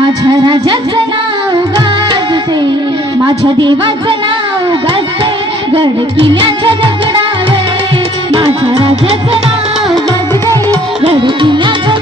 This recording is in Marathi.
माझ्या राजाचं नाव गाजते, माझ्या देवाचं नाव गाजते, गड किल्ल्याच्या दगडावर माझ्या राजाचं नाव गाजते, गड किल्ल्याच्या